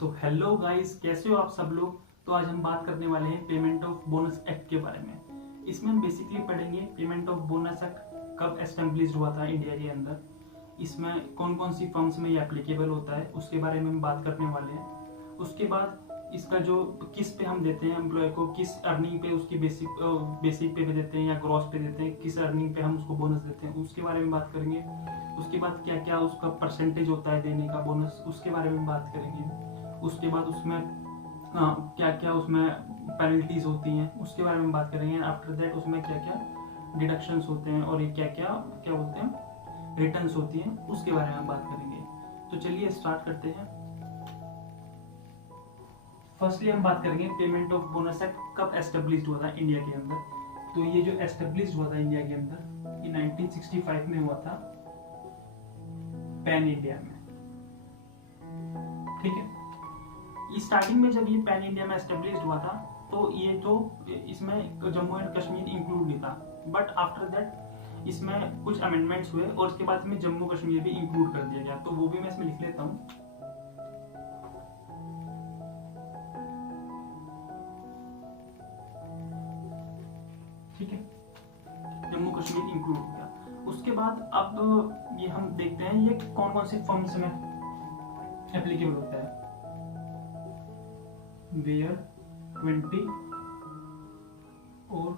तो hello guys, कैसे हो आप सब लोग। तो आज हम बात करने वाले हैं पेमेंट ऑफ बोनस एक्ट के बारे में। इसमें हम बेसिकली पढ़ेंगे पेमेंट ऑफ बोनस एक्ट कब एस्टेब्लिश हुआ था इंडिया के अंदर, इसमें कौन कौन सी फर्म्स में ये एप्लीकेबल होता है उसके बारे में हम बात करने वाले हैं। उसके बाद इसका जो किस पे हम देते हैं एम्प्लॉय को, किस अर्निंग पे उसकी बेसिक पे देते हैं या ग्रॉस पे देते हैं, किस अर्निंग पे हम उसको बोनस देते हैं उसके बारे में बात करेंगे। उसके बाद क्या क्या उसका परसेंटेज होता है देने का बोनस, उसके बारे में बात करेंगे। उसके बाद उसमें क्या क्या उसमें पेनल्टीज होती हैं उसके बारे में बात करेंगे। आफ्टर दैट उसमें क्या क्या डिडक्शंस होते हैं और ये क्या क्या क्या बोलते हैं रिटर्न्स होती हैं उसके बारे में बात करेंगे। तो चलिए स्टार्ट करते हैं। फर्स्टली हम बात करेंगे पेमेंट ऑफ बोनस एक्ट कब एस्टेब्लिश हुआ था इंडिया के अंदर। तो ये जो एस्टेब्लिश हुआ था इंडिया के अंदर ये 1965 में हुआ था, पैन इंडिया में। ठीक है, स्टार्टिंग में जब ये पैन इंडिया में एस्टेब्लिश हुआ था तो ये तो इसमें जम्मू एंड कश्मीर इंक्लूड नहीं था, बट आफ्टर दैट इसमें कुछ अमेंडमेंट्स हुए और उसके बाद इसमें जम्मू कश्मीर भी इंक्लूड कर दिया गया। तो वो भी मैं इसमें लिख लेता हूँ। ठीक है, जम्मू कश्मीर इंक्लूड हो गया। उसके बाद अब ये हम देखते हैं ये कौन कौन से फर्म्स में एप्लीकेबल होता है। वेयर 20 और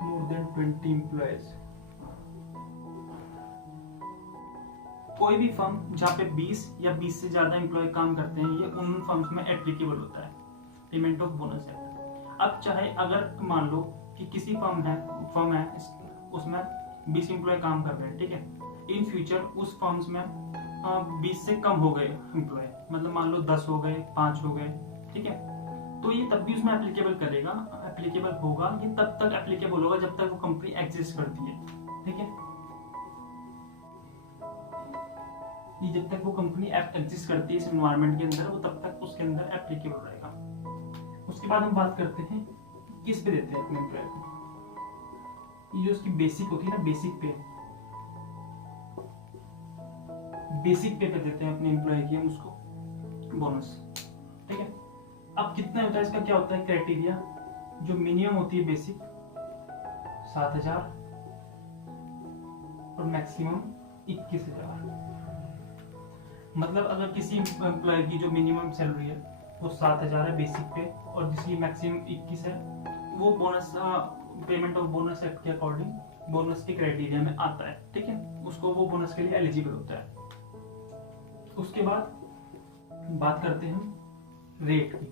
मोर देन 20 एम्प्लॉयज, कोई भी फर्म जहां पे 20 या 20 से ज्यादा एम्प्लॉय काम करते हैं ये उन फर्म्स में एप्लीकेबल होता है पेमेंट ऑफ बोनस एक्ट। अब चाहे अगर मान लो कि किसी फर्म है उसमें 20 एम्प्लॉय काम कर रहे हैं, ठीक है, इन फ्यूचर उस फर्म्स में 20 से कम हो गए एम्प्लॉय, मतलब मान लो 10 हो गए, 5 हो गए, ठीक है, तो ये तब भी उसमें एप्लीकेबल होगा। ये तब तक एप्लीकेबल होगा जब तक वो कंपनी एग्जिस्ट करती है। ठीक है, ये जब तक वो कंपनी एग्जिस्ट करती है इस एनवायरनमेंट के अंदर वो तब तक उसके अंदर एप्लीकेबल रहेगा। उसके बाद हम बात करते हैं किस पे देते हैं अपने एम्प्लॉय को। ये जो उसकी बेसिक होती है ना, बेसिक पे देते हैं अपने एम्प्लॉय की हम उसको बोनस। ठीक है, अब कितना होता है इसका, क्या होता है क्राइटेरिया। जो मिनिमम होती है बेसिक 7,000 और मैक्सिमम 21,000। मतलब अगर किसी एम्प्लॉय की जो मिनिमम सैलरी है वो 7,000 है बेसिक पे और जिसकी मैक्सिमम 21 है, वो bonus payment of bonus act के अकॉर्डिंग बोनस के क्राइटेरिया में आता है। ठीक है, उसको वो बोनस के लिए एलिजिबल होता है। उसके बाद बात करते हैं रेट की,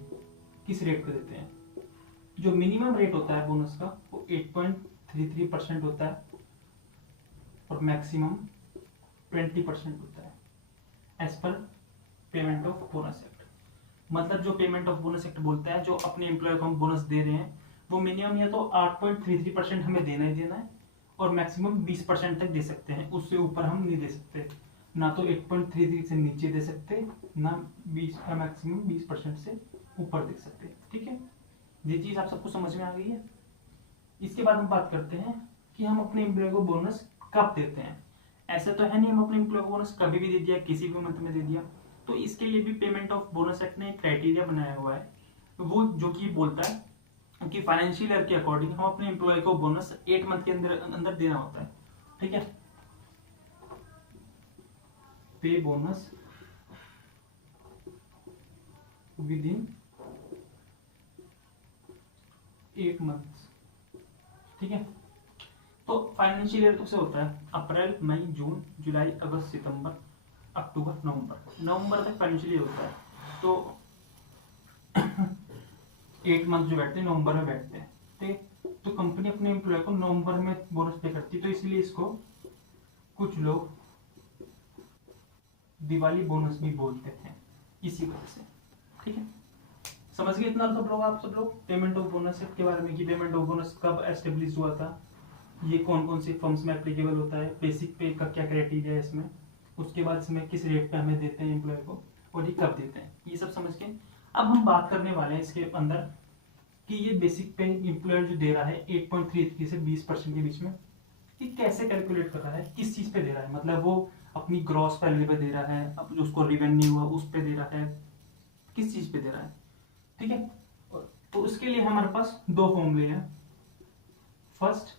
किस रेट पे देते हैं। जो मिनिमम रेट होता है बोनस का वो 8.33% होता है और मैक्सिमम 20% होता है as per payment of bonus act. मतलब जो पेमेंट ऑफ बोनस एक्ट बोलता है जो अपने एम्प्लॉय को हम बोनस दे रहे हैं वो मिनिमम या तो 8.33% हमें देना ही देना है और मैक्सिमम 20% तक दे सकते हैं, उससे ऊपर हम नहीं दे सकते। ना तो 8.33 से नीचे दे सकते, ना 20 का मैक्सिमम 20% से ऊपर दे सकते। ठीक है, ये चीज आप सबको समझ में आ गई है। इसके बाद हम बात करते हैं कि हम अपने एम्प्लॉय को बोनस कब देते हैं। ऐसा तो है नहीं हम अपने एम्प्लॉय को बोनस कभी भी दे दिया, किसी भी मंथ में दे दिया। तो इसके लिए भी पेमेंट ऑफ बोनस एक्ट ने एक क्राइटेरिया बनाया हुआ है, वो जो कि बोलता है कि फाइनेंशियल ईयर के अकॉर्डिंग हम अपने एम्प्लॉय को बोनस 8 मंथ के अंदर देना होता है। ठीक है, पे बोनस विद इन 8 मंथ्स। ठीक है, तो फाइनेंशियल ईयर से होता है अप्रैल, मई, जून, जुलाई, अगस्त, सितंबर, अक्टूबर, नवंबर तक फाइनेंशियल ईयर होता है। तो 8 मंथ जो बैठते हैं नवंबर में बैठते हैं। ठीक है, तो कंपनी अपने एम्प्लॉय को नवंबर में बोनस पे करती है, तो इसलिए इसको कुछ लोग दिवाली बोनस भी बोलते हैं इसी वजह से। ठीक है, समझ गए इतना सब लोग, आप सब लोग पेमेंट ऑफ बोनस के बारे में कि पेमेंट ऑफ बोनस कब एस्टेब्लिश हुआ था, ये कौन कौन सी फर्म्स में एप्लीकेबल होता है, बेसिक पे का क्या क्राइटेरिया है इसमें, उसके बाद इसमें किस रेट पे हमें देते हैं एम्प्लॉय को और ये कब देते हैं, ये सब समझ के अब हम बात करने वाले हैं इसके अंदर कि ये बेसिक पे एम्प्लॉयर जो दे रहा है 8.33 से 20% के बीच में, ये कैसे कैलकुलेट कर रहा है, किस चीज पे दे रहा है। मतलब वो अपनी ग्रॉस वैल्यू पे दे रहा है, अब जो उसको रिवेन्यू हुआ उस पे दे रहा है, किस चीज पे दे रहा है, ठीक है। तो उसके लिए हमारे पास दो फॉर्मूले हैं। फर्स्ट,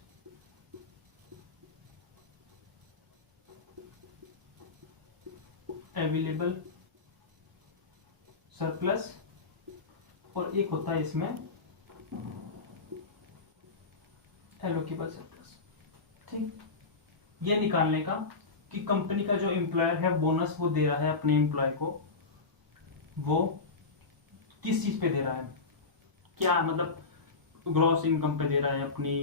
अवेलेबल सरप्लस, और एक होता है इसमें एलोकेबल सरप्लस, ठीक। ये निकालने का कि कंपनी का जो एम्प्लॉयर है बोनस वो दे रहा है अपने एम्प्लॉय को, वो किस चीज पे दे रहा है, क्या मतलब ग्रॉस इनकम पे दे रहा है, अपनी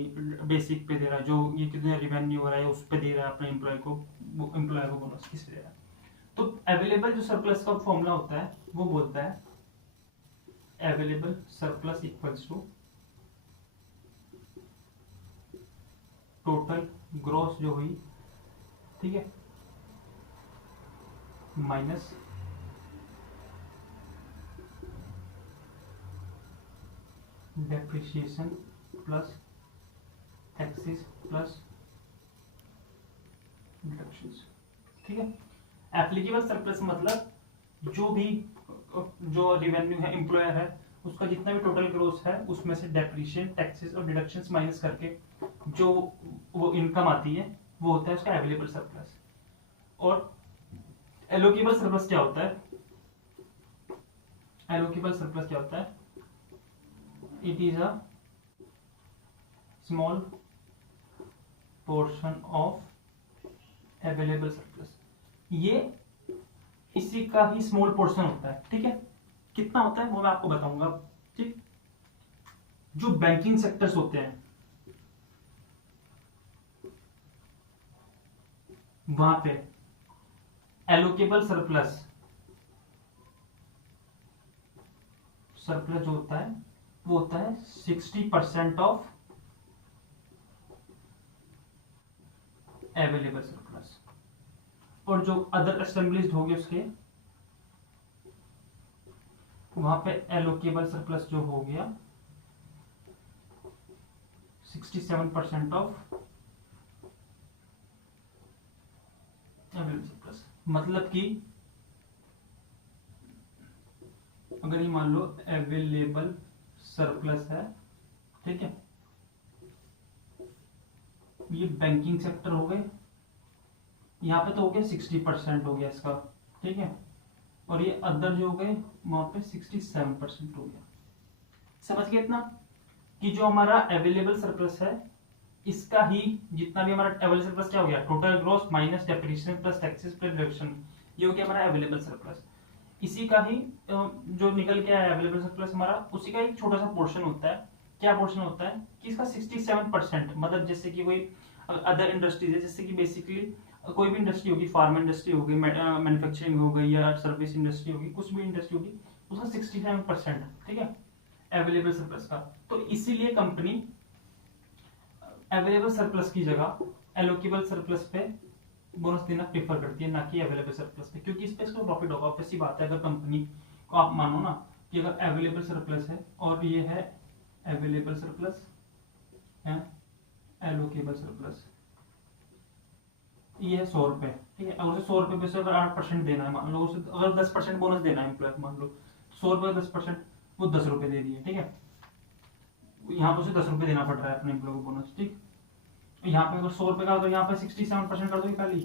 बेसिक पे दे रहा है, जो ये कितने रिवेन्यू हो रहा है उस पे दे रहा है अपने एम्प्लॉय को, वो एम्प्लॉय को बोनस किस पे दे रहा है। तो अवेलेबल जो सरप्लस का फॉर्मूला होता है वो बोलता है available surplus equals to total gross जो हुई, ठीक है, minus depreciation plus taxes plus deductions, ठीक है। एप्लीकेबल सरप्लस मतलब जो भी जो रिवेन्यू है एम्प्लॉयर है उसका जितना भी टोटल ग्रोस है उसमें से डेप्रिशिएशन टैक्सेस और डिडक्शंस माइनस करके जो वो इनकम आती है वो होता है उसका अवेलेबल सरप्लस। और एलोकेबल सरप्लस क्या होता है, एलोकेबल सरप्लस क्या होता है, it is a small portion of available surplus. ये इसी का ही स्मॉल पोर्शन होता है, ठीक है। कितना होता है वो मैं आपको बताऊंगा, ठीक। जो बैंकिंग सेक्टर्स होते हैं वहां पे एलोकेबल सरप्लस सरप्लस जो होता है वो होता है 60% ऑफ अवेलेबल सरप्लस। और जो अदर एस्टेब्लिश्ड हो गए उसके वहां पे एलोकेबल सरप्लस जो हो गया 67% ऑफ अवेलेबल सरप्लस। मतलब कि अगर ये मान लो अवेलेबल सरप्लस है, ठीक है, ये बैंकिंग सेक्टर हो गए, यहाँ पे तो हो गया 60% हो गया इसका, ठीक है, और ये अदर जो हो गए वहां पे 67% हो गया। समझ गए इतना कि जो हमारा अवेलेबल सरप्लस है इसका ही जितना भी हमारा अवेलेबल सरप्लस क्या हो गया, total gross minus depreciation plus taxes plus deduction, ये हो गया हमारा अवेलेबल सरप्लस। इसी का ही जो निकल के आया अवेलेबल सरप्लस हमारा, उसी का एक छोटा सा पोर्शन होता है। क्या पोर्शन होता है कि इसका 67%, मतलब जैसे कि कोई अदर इंडस्ट्रीज है, जैसे कि बेसिकली कोई भी इंडस्ट्री होगी, फार्मा इंडस्ट्री होगी, मैन्युफैक्चरिंग हो गई या सर्विस इंडस्ट्री होगी, कुछ भी इंडस्ट्री होगी, उसका 67%, ठीक है, अवेलेबल सरप्लस का। तो इसीलिए कंपनी अवेलेबल सरप्लस की जगह एलोकेबल सरप्लस पे बोनस देना प्रेफर करती है, ना कि अवेलेबल सरप्लस पे, क्योंकि इस पे इसको प्रॉफिट होगा। ऑब्वियसली बात है, अगर कंपनी को आप मानो ना कि अगर अवेलेबल सरप्लस है और ये है अवेलेबल सरप्लस है एलोकेबल सरप्लस, ये है 100 रुपए, ठीक है। अगर उसे 100 रुपए पे से अगर 8% देना है, मान लो उसे अगर 10% बोनस देना है एम्प्लॉय को, मान लो 100 रुपए 10%, वो 10 रुपए दे दिए, ठीक है। यहाँ पे उसे 10 रुपए देना पड़ रहा है अपने एम्प्लॉय को बोनस, ठीक। यहाँ पे अगर 100 रुपए का, अगर यहाँ पे 67% कर दोगे पहले,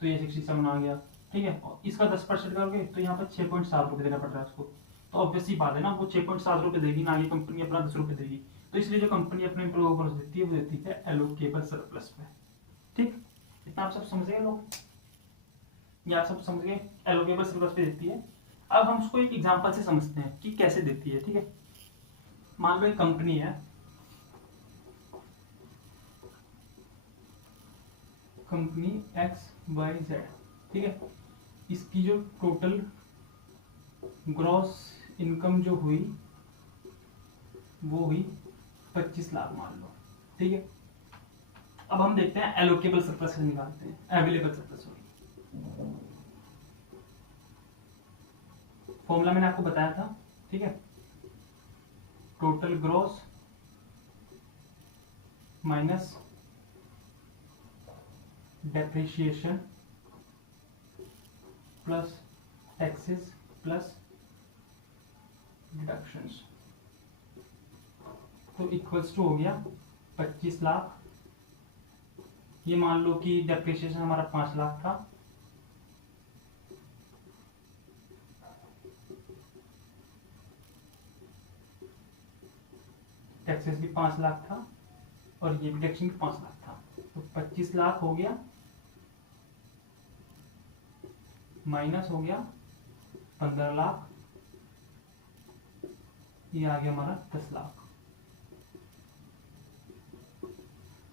तो ये 67 आ गया, ठीक है। और इसका 10% करोगे तो यहाँ पे 6.7 रुपए देना पड़ रहा है उसको। तो ऑब्वियसली बात है ना, वो 6.7 रुपए देगी, ना ये कंपनी अपना 10 रुपए देगी। तो इसलिए जो कंपनी अपने एम्प्लॉय को बोनस देती है वो देती है एलोकेबल सरप्लस पे, ठीक। इतना आप सब समझ गए लोग, ये आप सब समझ गए, एलोकेबल सरप्लस पे देती है। अब हम उसको एक एग्जांपल से समझते हैं कि कैसे देती है, ठीक है। मान लो एक कंपनी है, कंपनी XYZ, ठीक है। इसकी जो टोटल ग्रॉस इनकम जो हुई वो हुई 25 लाख मान लो, ठीक है। अब हम देखते हैं एलोकेबल सरप्लस से निकालते हैं, अवेलेबल सरप्लस हुई। फॉर्मूला मैंने आपको बताया था, ठीक है, total gross minus depreciation plus taxes plus deductions, तो इक्वल्स टू हो गया 25 लाख। ये मान लो कि डेप्रिसिएशन हमारा 5 लाख था, टैक्सेस भी 5 लाख था और ये डिडक्शन भी 5 लाख था, तो 25 लाख हो गया माइनस हो गया 15 लाख, ये आ गया हमारा 10 लाख।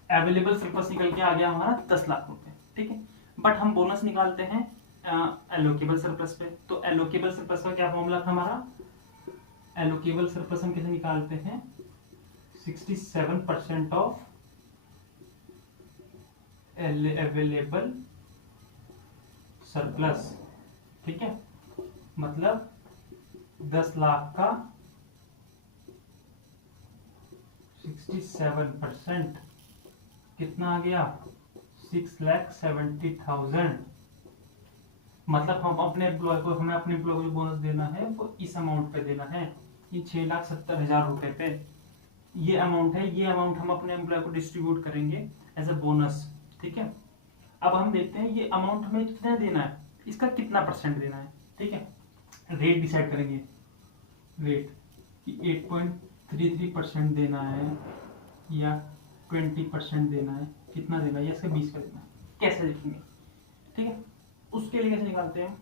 अवेलेबल सरप्लस निकल के आ गया हमारा 10 लाख रुपए, ठीक है। बट हम बोनस निकालते हैं एलोकेबल सरप्लस पे, तो एलोकेबल सरप्लस का क्या फॉर्मूला था हमारा? एलोकेबल सरप्लस हम कैसे निकालते हैं? 67% ऑफ अवेलेबल सरप्लस, ठीक है। मतलब 10 लाख का 67% कितना आ गया? 6,70,000। मतलब हम अपने एम्प्लॉय को, हमें अपने एम्प्लॉय को जो बोनस देना है वो इस अमाउंट पे देना है, ये 6,70,000 रुपए पे ये अमाउंट है। ये अमाउंट हम अपने एम्प्लॉय को डिस्ट्रीब्यूट करेंगे एज अ बोनस, ठीक है। अब हम देखते हैं ये अमाउंट हमें कितना देना है, इसका कितना परसेंट देना है, ठीक है। रेट डिसाइड करेंगे, रेट कि 8.33% देना है या 20% देना है, कितना देना है, या इसका 20 का देना है, कैसे लिखेंगे, ठीक है। उसके लिए कैसे निकालते हैं?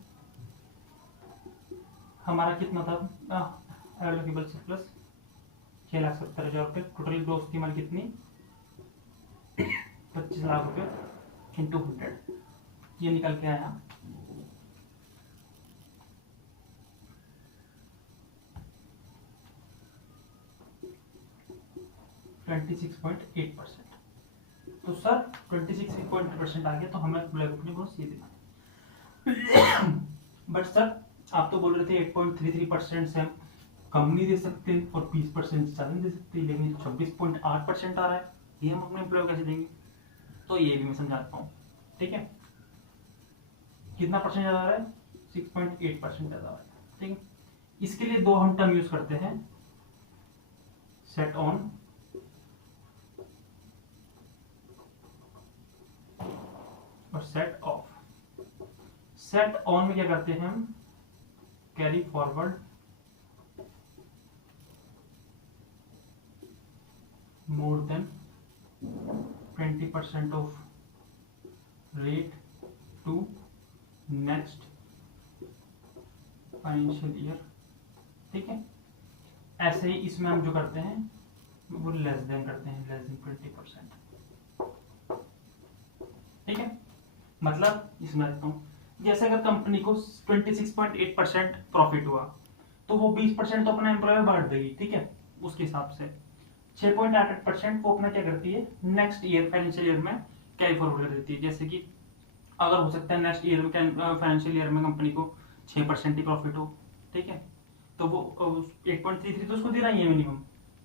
हमारा कितना था एलोकेबल सरप्लस? 6,70,000 रुपये। टोटल ग्रोथ की हमारी कितनी? 25 लाख रुपये इंटू 100, ये निकल के आया 26.8%। तो सर 26.8% आ गया, तो हमें अपनी बोनस ये देना है। बट सर आप तो बोल रहे थे 8.33% से हम कम नहीं दे सकते और 20% ज्यादा नहीं दे सकते, लेकिन 26.8% आ रहा है, ये हम अपने एम्प्लॉय कैसे देंगे? तो ये भी मैं समझाता हूँ, ठीक है। कितना परसेंट ज्यादा आ रहा है? 6.8% ज्यादा आ रहा है, ठीक है। इसके लिए दो हम टर्म यूज करते हैं, सेट ऑन और सेट ऑफ। सेट ऑन में क्या करते हैं हम? Carry forward more than 20% of rate to next financial year, ठीक है। ऐसे ही इसमें हम जो करते हैं वो लेस देन करते हैं, लेस देन 20%, ठीक है। मतलब इसमें रखता हूँ, जैसे अगर कंपनी को 26.8% प्रॉफिट हुआ तो वो 20% तो अपना एम्प्लॉय बांट देगी, ठीक है। उसके हिसाब से 6.88% वो अपना क्या करती है, नेक्स्ट ईयर फाइनेंशियल ईयर में कैरी फॉरवर्ड कर देती है। जैसे कि अगर हो सकता है नेक्स्ट ईयर में फाइनेंशियल ईयर में कंपनी को 6% ही प्रॉफिट हो, ठीक है, तो वो 8.33 तो उसको देना ही है मिनिमम,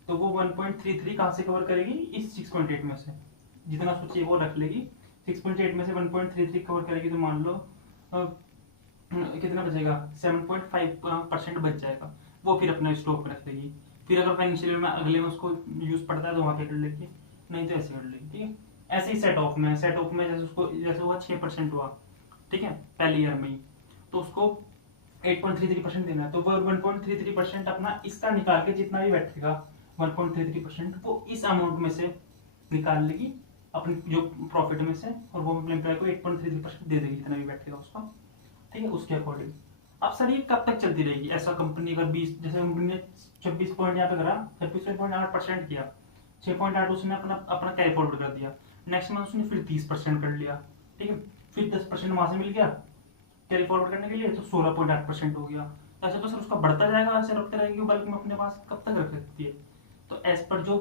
तो वो 1.33 कहाँ से कवर करेगी? इस 6.8 में से जितना उसको चाहिए वो रख लेगी। 6.8 में से 1.33 कवर करेगी, तो मान लो कितना बचेगा? 7.5% बच जाएगा, वो फिर अपना स्टॉक में रख देगी। फिर अगर फाइनेंशियल में अगले में उसको यूज पड़ता है तो वहां पे कर लेगी, नहीं तो ऐसे कर लेगी, ठीक है। ऐसे ही सेट ऑफ में जैसे उसको जैसे हुआ 6% हुआ, ठीक है, पहले ईयर में ही, तो उसको 8.33% देना है, तो वो 1.33% अपना इसका निकाल के जितना भी बैठेगा 1.33% वो इस अमाउंट में से निकाल लेगी अपने जो प्रॉफिट में से, और वो अपने एम्प्लॉय को 8.33% दे देगी जितना भी बैठेगा उसका, ठीक है, उसके अकॉर्डिंग। अब सर ये कब तक चलती रहेगी? ऐसा कंपनी अगर 20 जैसे कंपनी ने 26 पॉइंट यहाँ पे करा, 26.8% किया, 6.8 उसने अपना अपना कैरी फॉरवर्ड कर दिया, नेक्स्ट मंथ उसने फिर 30% कर लिया, ठीक है, फिर 10% वहां से मिल गया कैरी फॉरवर्ड करने के लिए, तो 16.8% हो गया। ऐसे तो सर उसका बढ़ता जाएगा, ऐसे रखते रहेंगे बल्कि में अपने पास, कब तक रख सकती है? तो एज पर जो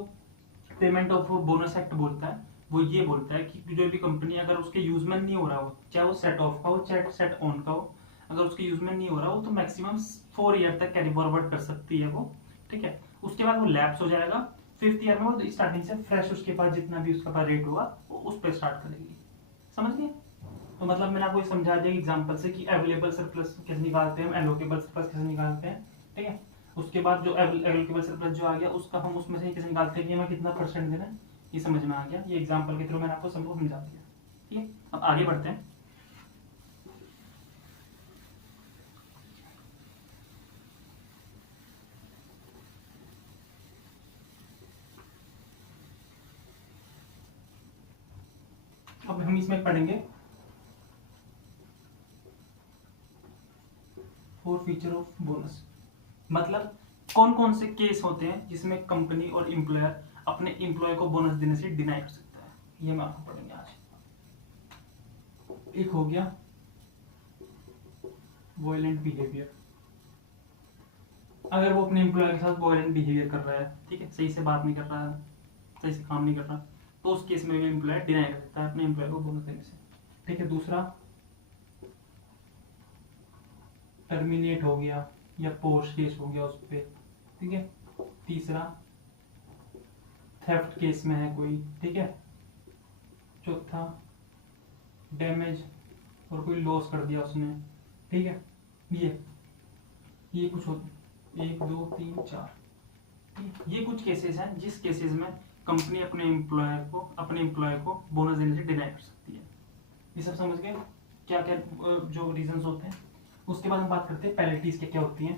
पेमेंट ऑफ बोनस एक्ट बोलता है वो ये बोलता है कि जो भी कंपनी अगर उसके यूज में नहीं हो रहा हो, चाहे वो सेट ऑफ का हो चाहे सेट ऑन का हो, अगर उसके यूज में नहीं हो रहा हो तो मैक्सिमम 4 ईयर तक कैरी फॉरवर्ड कर सकती है वो, ठीक है। उसके बाद वो लैप्स हो जाएगा, 5th ईयर में वो स्टार्टिंग से फ्रेश उसके पास जितना भी उसका रेट होगा वो उस पर स्टार्ट करेगी, समझ गए? तो मतलब मैंने आपको समझा दिया एग्जांपल से कि अवेलेबल सरप्लस कैसे निकालते हैं, एलोकेबल सरप्लस कैसे निकालते हैं, ठीक है। उसके उसके बाद जो एलोकेबल सरप्लस जो आ गया उसका हम उसमें से कैसे निकालते हैं कि हमें कितना परसेंट देना है, ये समझ में आ गया। ये एग्जांपल के थ्रू मैंने आपको समझा दिया। ठीक है, अब आगे बढ़ते हैं। अब हम इसमें पढ़ेंगे 4 फीचर ऑफ बोनस। मतलब कौन कौन से केस होते हैं जिसमें कंपनी और एम्प्लॉयर अपने एम्प्लॉय को बोनस देने से डिनाई कर सकता है, ये मैं आपको पढ़ेंगे आज। एक हो गया वॉयलेंट बिहेवियर। अगर वो अपने एम्प्लॉय के साथ वॉयलेंट बिहेवियर कर रहा है, ठीक है, सही से बात नहीं कर रहा है, सही से काम नहीं कर रहा, तो उस केस में भी एम्प्लॉयर डिनाई कर सकता है अपने एम्प्लॉय को बोनस देने से। ठीक है, दूसरा टर्मिनेट हो गया या पोस्ट केस हो गया उस पर। ठीक है, तीसरा थेफ्ट केस में है कोई। ठीक है, चौथा डैमेज और कोई लॉस कर दिया उसने। ठीक है, ये कुछ होते 1 2 3 4, ये कुछ केसेस हैं जिस केसेस में कंपनी अपने एम्प्लॉयर को बोनस देने से डिनाई कर सकती है। ये सब समझ गए क्या क्या जो रीजंस होते हैं। उसके बाद हम बात करते हैं पेनल्टीज क्या क्या होती हैं।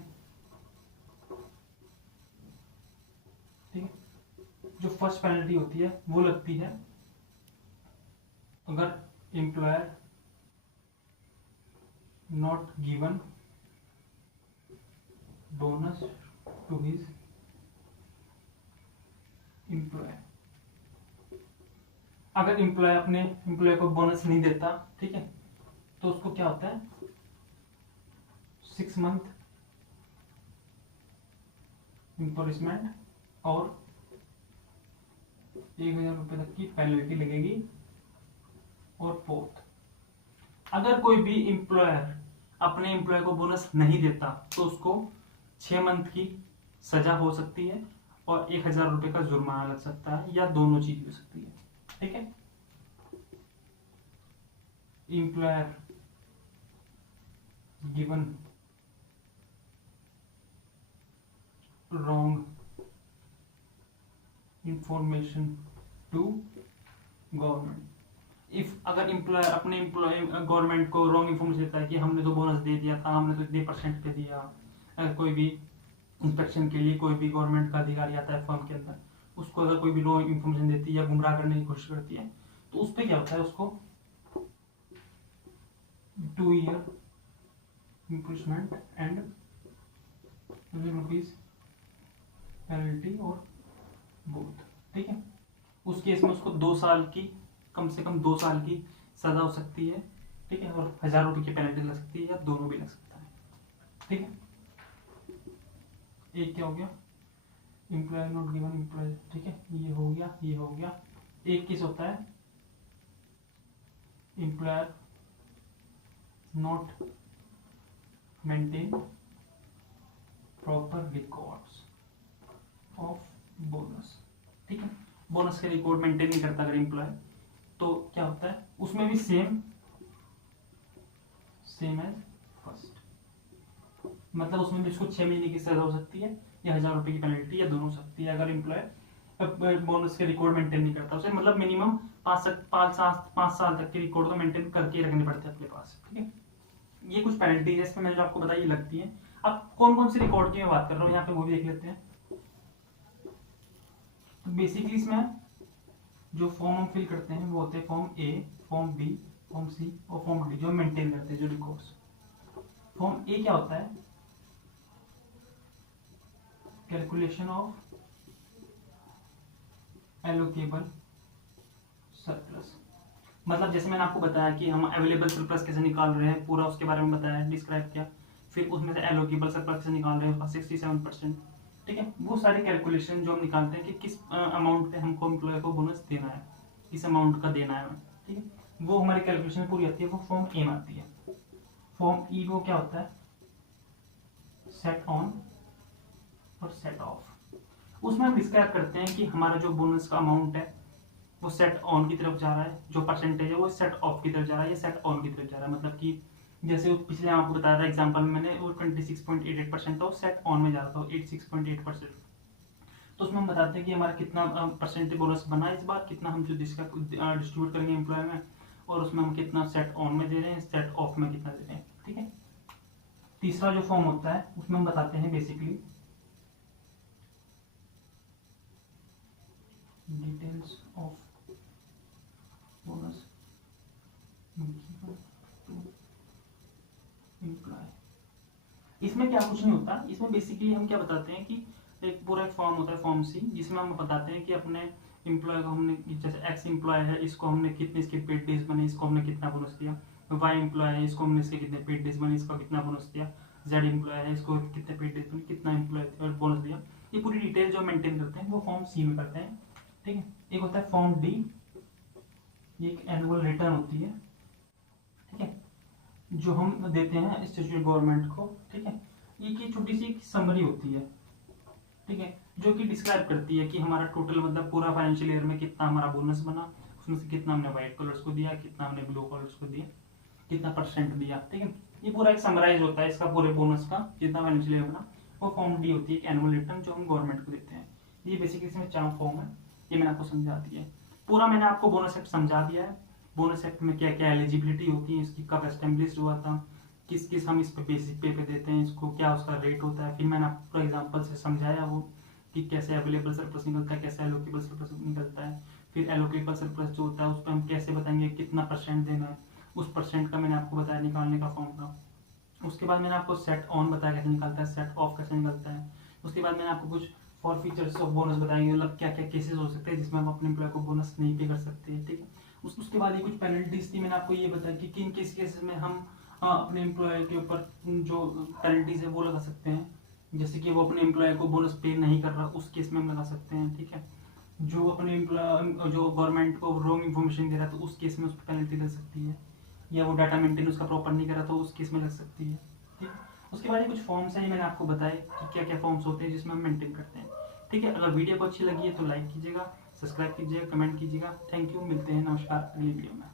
ठीक है, जो फर्स्ट पेनल्टी होती है वो लगती है अगर employer not given bonus to his employee. अगर एम्प्लॉय अपने एम्प्लॉय को बोनस नहीं देता, ठीक है, तो उसको क्या होता है 6 मंथ इम्पोरिसमेंट और 1000 रुपए तक की पेनल्टी लगेगी। और फोर्थ, अगर कोई भी एम्प्लॉयर अपने एम्प्लॉय को बोनस नहीं देता तो उसको 6 मंथ की सजा हो सकती है और 1000 रुपए का जुर्माना लग सकता है, या दोनों चीज हो सकती है। ठीक है, employer given wrong information to government. If अगर एम्प्लॉयर अपने गवर्नमेंट को रॉन्ग इन्फॉर्मेशन देता है कि हमने तो बोनस दे दिया था, हमने तो इतने परसेंट पे दिया। अगर कोई भी इंस्पेक्शन के लिए कोई भी गवर्नमेंट का अधिकारी आता है फर्म के अंदर, उसको अगर कोई भी रॉन्ग इन्फॉर्मेशन देती है या गुमराह करने की कोशिश करती है, तो उस पर क्या होता है, उसको 2 year imprisonment and rupees penalty और बोथ। ठीक है, उस केस में उसको 2 साल की, कम से कम 2 साल की सजा हो सकती है। ठीक है, और 1000 रुपए की पेनल्टी लग सकती है, या दोनों भी लग सकता है। ठीक है, एक क्या हो गया एम्प्लॉय नॉट गिवन एम्प्लॉय। ठीक है, ये हो गया, ये हो गया। एक केस होता है employer not maintain proper records of bonus. ठीक है, बोनस के रिकॉर्ड मेंटेन नहीं करता अगर एम्प्लॉय, तो क्या होता है उसमें भी सेम एज फर्स्ट। मतलब उसमें भी उसको 6 महीने की सजा हो सकती है, या 1000 रुपए की पेनल्टी, या दोनों हो सकती है, अगर एम्प्लॉय बोनस के रिकॉर्ड मेंटेन नहीं करता। उसे मतलब मिनिमम 5 साल तक के रिकॉर्ड को मेंटेन करके रखने पड़ते हैं अपने पास। ठीक है, ये कुछ पेनल्टी है इसमें मैंने जो आपको बताई ये लगती है। अब कौन कौन सी रिकॉर्ड की मैं बात कर रहा हूँ यहाँ पे वो भी देख लेते हैं। तो बेसिकली इसमें जो फॉर्म हम फिल करते हैं वो होते हैं फॉर्म ए, फॉर्म बी, फॉर्म सी और फॉर्म डी, जो मेंटेन करते हैं जो रिकॉर्ड्स। फॉर्म ए क्या होता है, कैलकुलेशन ऑफ एलोकेबल सरप्लस। मतलब जैसे मैंने आपको बताया कि हम अवेलेबल सरप्लस कैसे निकाल रहे हैं, पूरा उसके बारे में बताया, डिस्क्राइब किया। फिर उसमें से एलोकेबल सरप्लस कैसे निकाल रहे हैं 67%। ठीक है, वो सारी कैलकुलेशन जो हम निकालते हैं कि किस अमाउंट पे हमको एम्प्लॉय को बोनस देना है, किस अमाउंट का देना है। ठीक है, वो हमारी कैलकुलेशन पूरी आती है, वो फॉर्म ए में आती है। फॉर्म ई वो क्या होता है, सेट ऑन और सेट ऑफ। उसमें हम डिस्क्राइब करते हैं कि हमारा जो बोनस का अमाउंट है वो सेट ऑन की तरफ जा रहा है, जो परसेंटेज है वो सेट ऑफ की तरफ जा रहा है, या सेट ऑन की तरफ जा रहा है। मतलब कि जैसे पिछले आपको बताया था एग्जांपल में मैंने, वो 26.88% था, वो सेट ऑन में जा रहा था 86.8%। तो उसमें हम बताते हैं कि हमारा कितना परसेंटेज बोनस बना इस बार, कितना हम जो जिसका डिस्ट्रीब्यूट करेंगे एम्प्लॉय में, और उसमें हम कितना सेट ऑन में दे रहे हैं, सेट ऑफ में कितना दे रहे हैं। ठीक है। तीसरा जो फॉर्म होता है उसमें हम बताते हैं basically details of bonus employee. इसमें क्या कुछ नहीं होता, इसमें बेसिकली हम क्या बताते हैं कि एक पूरा एक फॉर्म होता है फॉर्म सी, जिसमें हम बताते हैं कि अपने एम्प्लॉय को हमने, जैसे एक्स एम्प्लॉय है, इसको हमने कितने इसके पेड डेज बने, इसको हमने कितना बोनस दिया। वाई एम्प्लॉय है, इसको हमने इसके कितने पेड डेज बने, इसका कितना बोनस दिया। जेड एम्प्लॉय है, इसको कितने पेड डेज बने, कितना एम्प्लॉय बोनस दिया। ये पूरी डिटेल जो मेंटेन करते हैं वो फॉर्म सी में करते हैं। ठीक है। एक होता है फॉर्म डी, ये एक एनुअल रिटर्न होती है। ठीक है, जो हम देते हैं स्टेट गवर्नमेंट को। ठीक है, ये छोटी सी समरी होती है। ठीक है, जो कि डिस्क्राइब करती है कि हमारा टोटल मतलब पूरा फाइनेंशियल ईयर में कितना हमारा बोनस बना, उसमें से कितना हमने व्हाइट कलर्स को दिया, कितना हमने ब्लू कलर्स को दिया, कितना परसेंट दिया। ठीक है, ये पूरा एक समराइज होता है इसका पूरे बोनस का, जितना फाइनेंशियल ईयर बना। वो फॉर्म डी होती है, एनुअल रिटर्न, जो हम गवर्नमेंट को देते हैं। ये बेसिकली इसमें 4 फॉर्म है, ये मैंने आपको समझा दिया है। पूरा मैंने आपको बोनस एक्ट समझा दिया है। बोनस एक्ट में क्या क्या एलिजिबिलिटी होती है, इसकी कब एस्टेब्लिश हुआ था, किस किस हम इस पे बेसिक पे देते हैं इसको, क्या उसका रेट होता है। फिर मैंने आपको एग्जांपल से समझाया वो कि कैसे अवेलेबल सरप्लस निकलता है, कैसे एलोकेबल सरप्लस निकलता है। फिर एलोकेबल सरप्लस जो होता है उस पर हम कैसे बताएंगे कितना परसेंट देना है, उस परसेंट का मैंने आपको बताया निकालने का फॉर्मूला। उसके बाद मैंने आपको सेट ऑन बताया कैसे निकलता है, सेट ऑफ कैसे निकलता है। उसके बाद मैंने आपको कुछ फॉर फीचर्स ऑफ बोनस बताएंगे, मतलब क्या क्या केसेस हो सकते हैं जिसमें हम अपने एम्प्लॉय को बोनस नहीं पे कर सकते। ठीक है, उसके बाद ये कुछ पेनल्टीज थी, मैंने आपको ये बताया कि किन किस केसेस में हम अपने एम्प्लॉय के ऊपर जो पेनल्टीज है वो लगा सकते हैं। जैसे कि वो अपने एम्प्लॉय को बोनस पे नहीं कर रहा, उस केस में हम लगा सकते हैं। ठीक है, जो अपने एम्प्लॉय जो गवर्नमेंट को रॉन्ग इन्फॉर्मेशन दे रहा है तो उस केस में उस पर पेनल्टी लग सकती है, या वो डाटा मेंटेन उसका प्रॉपर नहीं कर रहा तो उस केस में लग सकती है। ठीक है, उसके बाद ये कुछ फॉर्म्स हैं, मैंने आपको बताया कि क्या क्या फॉर्म्स होते हैं जिसमें हम मेंटेन करते हैं। ठीक है, अगर वीडियो को अच्छी लगी है तो लाइक कीजिएगा, सब्सक्राइब कीजिएगा, कमेंट कीजिएगा। थैंक यू, मिलते हैं, नमस्कार अगली वीडियो में।